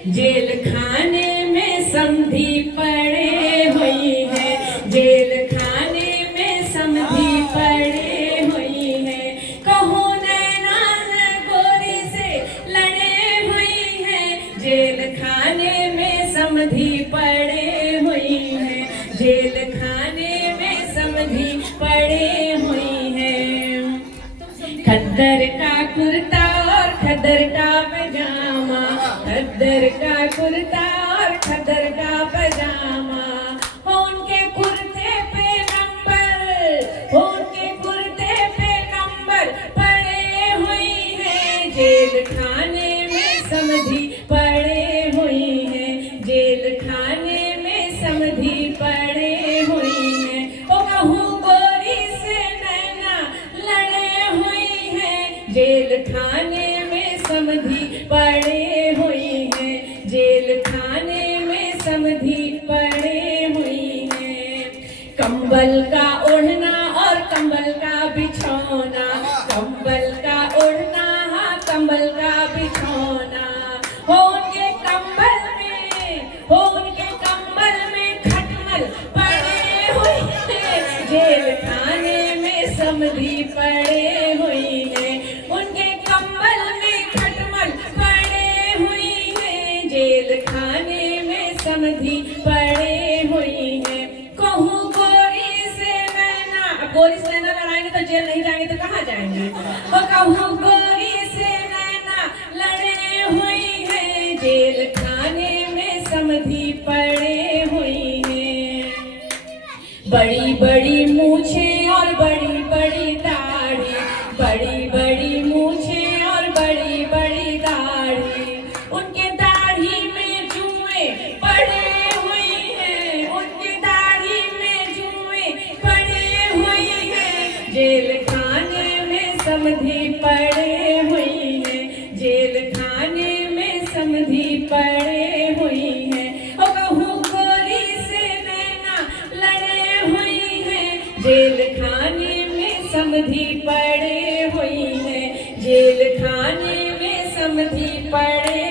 Jail खाने में समधी पड़े हुई है, जेल खाने में समधी पड़े हुई है। कहो नैना गोरी से लड़े हुई है, जेल खाने में समधी पड़े हुई है, जेल खाने में समधी पड़े हुई है। खद्दर का कुर्ता और खद्दर का पजामा, खद्दर का कुर्ता और खद्दर का पजामा, हो उनके कुर्ते पे नंबर, हो उनके कुर्ते पे नंबर पड़े हुई है, जेल खाने में समधी पड़े हुई है, जेल खाने में समधी पड़े हुई है। ओ कहूँ गोरी से नैना लड़े हुई है, जेल खाने में समधी पड़े हुई है, जेल खाने में समधी पड़े हुई है। कंबल का ओढ़ना और कंबल का बिछौना, कंबल का ओढ़ना हाँ कंबल का बिछौना, हो उनके कंबल में, हो उनके कंबल में खटमल पड़े हुई है, जेल खाने में समधी पड़े हुई है, उनके कंबल में खटमल पड़े हुई है, जेल खाने में समधी पड़े हुई है। कहूँ गोरी से नैना, गोरी से नैना लड़ाएंगे तो जेल नहीं जाएंगे तो कहाँ जाएंगे। और कहूँ गोरी से नैना लड़े हुई है, जेल खाने में समधी पड़े हुई है। बड़ी बड़ी मूछें और बड़ी बड़ी दाढ़ी, बड़ी बड़ी मूछें और बड़ी बड़ी दाढ़ी, उनके दाढ़ी में जुएं पड़े हुई हैं, उनकी दाढ़ी में जुएं पड़े हुई हैं, जेल खाने में समधी पड़े हुई है, जेल खाने में समधी पड़े हुई है। ओ कहूँ गोरी से नैना लड़े हुई है, जेल खाने में समधी पड़े हुई है, जेल खाने में समधी पड़े